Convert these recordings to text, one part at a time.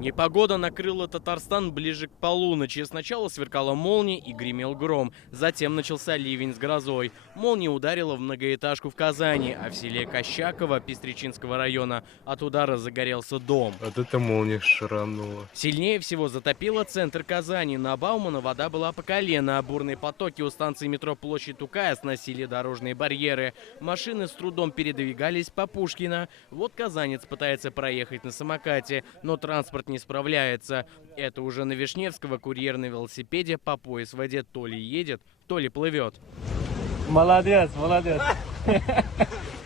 Непогода накрыла Татарстан ближе к полуночи. Сначала сверкала молния и гремел гром. Затем начался ливень с грозой. Молния ударила в многоэтажку в Казани, а в селе Кощаково Пестричинского района от удара загорелся дом. Вот это молния шаранула. Сильнее всего затопило центр Казани. На Баумана вода была по колено. А бурные потоки у станции метро Площадь Тукая сносили дорожные барьеры. Машины с трудом передвигались по Пушкина. Вот казанец пытается проехать на самокате, но транспорт не справляется. Это уже на Вишневского курьер на велосипеде по пояс в воде то ли едет, то ли плывет. Молодец, молодец.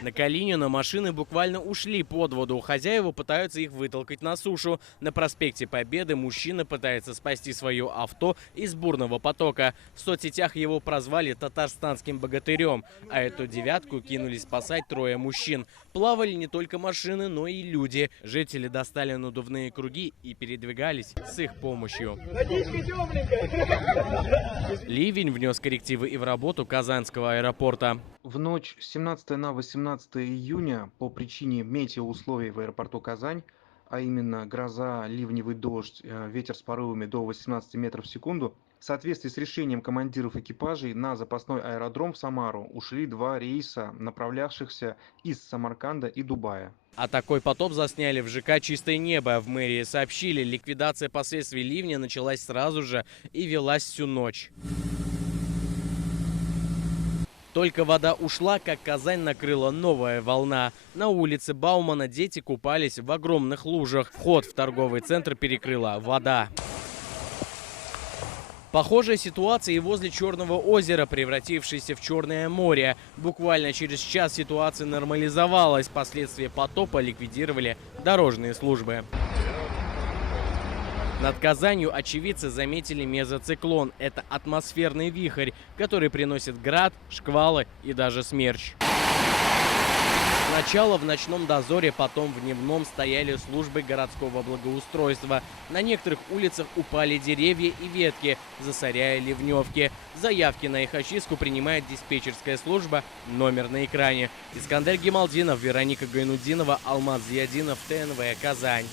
На Калинина машины буквально ушли под воду. Хозяева пытаются их вытолкать на сушу. На проспекте Победы мужчина пытается спасти свое авто из бурного потока. В соцсетях его прозвали татарстанским богатырем. А эту девятку кинулись спасать трое мужчин. Плавали не только машины, но и люди. Жители достали надувные круги и передвигались с их помощью. Ливень внес коррективы и в работу Казанского аэропорта. В ночь с 17 на 18 июня по причине метеоусловий в аэропорту Казань, а именно гроза, ливневый дождь, ветер с порывами до 18 метров в секунду, в соответствии с решением командиров экипажей на запасной аэродром в Самару ушли 2 рейса, направлявшихся из Самарканда и Дубая. А такой потоп засняли в ЖК «Чистое небо». В мэрии сообщили, ликвидация последствий ливня началась сразу же и велась всю ночь. Только вода ушла, как Казань накрыла новая волна. На улице Баумана дети купались в огромных лужах. Вход в торговый центр перекрыла вода. Похожая ситуация и возле Черного озера, превратившейся в Черное море. Буквально через час ситуация нормализовалась. Последствия потопа ликвидировали дорожные службы. Над Казанью очевидцы заметили мезоциклон. Это атмосферный вихрь, который приносит град, шквалы и даже смерч. Сначала в ночном дозоре, потом в дневном стояли службы городского благоустройства. На некоторых улицах упали деревья и ветки, засоряя ливневки. Заявки на их очистку принимает диспетчерская служба, номер на экране. Искандер Гемалдинов, Вероника Гайнудинова, Алмаз Зиядинов, ТНВ, Казань.